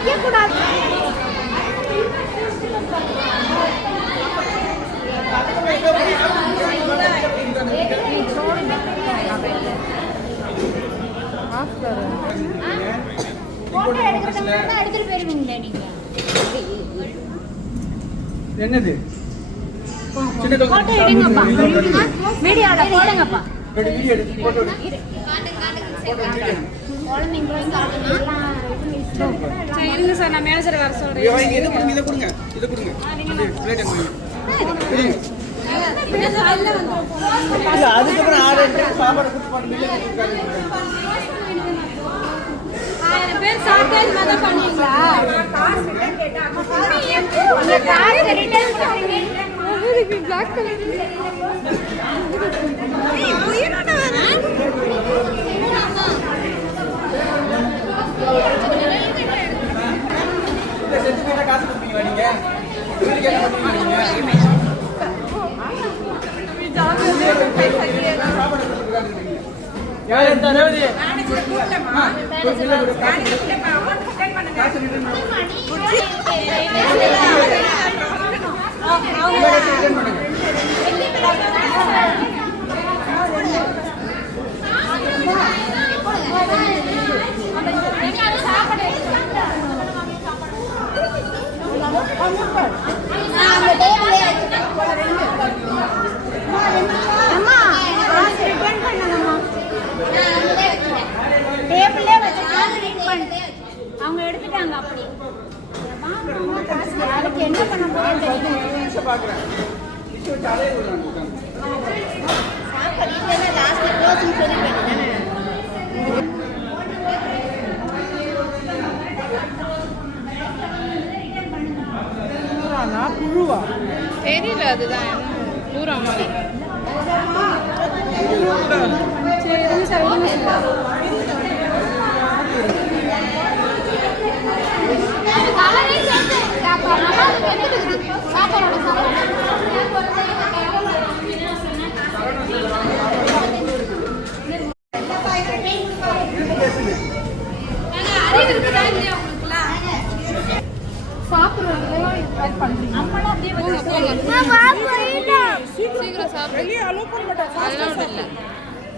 நீ விற்க கூடாது போட்டோ எடுக்கிறதுக்கு முன்னாடி எடுத்துட்டு போயிருவீங்களே நீங்க? என்னது? சின்ன போட்டோ எடுங்கப்பா. மீடியாவில் போடுங்கப்பா. ரெண்டு இருங்க சார் நான் மேனேஜர் வர சொல்றேன். இதை கொடுங்க இதை கொடுங்க இதை கொடுங்க. அப்படியே plate அங்க வைங்க. இல்ல, அதுக்கப்புறம் ஆறு எட்டு சாப்பாடு கொடுத்து பண்ணி ஆயிரம் பேர் சாப்பிட்டே இது மாதிரி தான் பண்ணுவீங்களா? உங்க காசு ரிட்டர்ன் பண்ணுறீங்க பிளாக் கலர் இல்ல, பண்ணுங்க. அவங்க எடுத்துட்டாங்க அப்படி வாங்குறவங்க காசு அதுக்கு என்ன பண்ண போறோம் தெரியல ஒரு நிமிஷம் பார்க்குறேன். நிச்சயம் வச்சு அலைய விடுறாங்க உட்கார்ந்து. தெரியல அதுதான் பூரா மாதிரி சரி இருங்க சார் இருங்க சார் கலரே சேர்த்து அப்ப நல்லா எடுத்துக்குது சாப்பாடோட அறிவு இருக்குதா இல்லையா போங்க சீக்கிரம் சாப்பிடுங்க அதெல்லாம் இல்லை.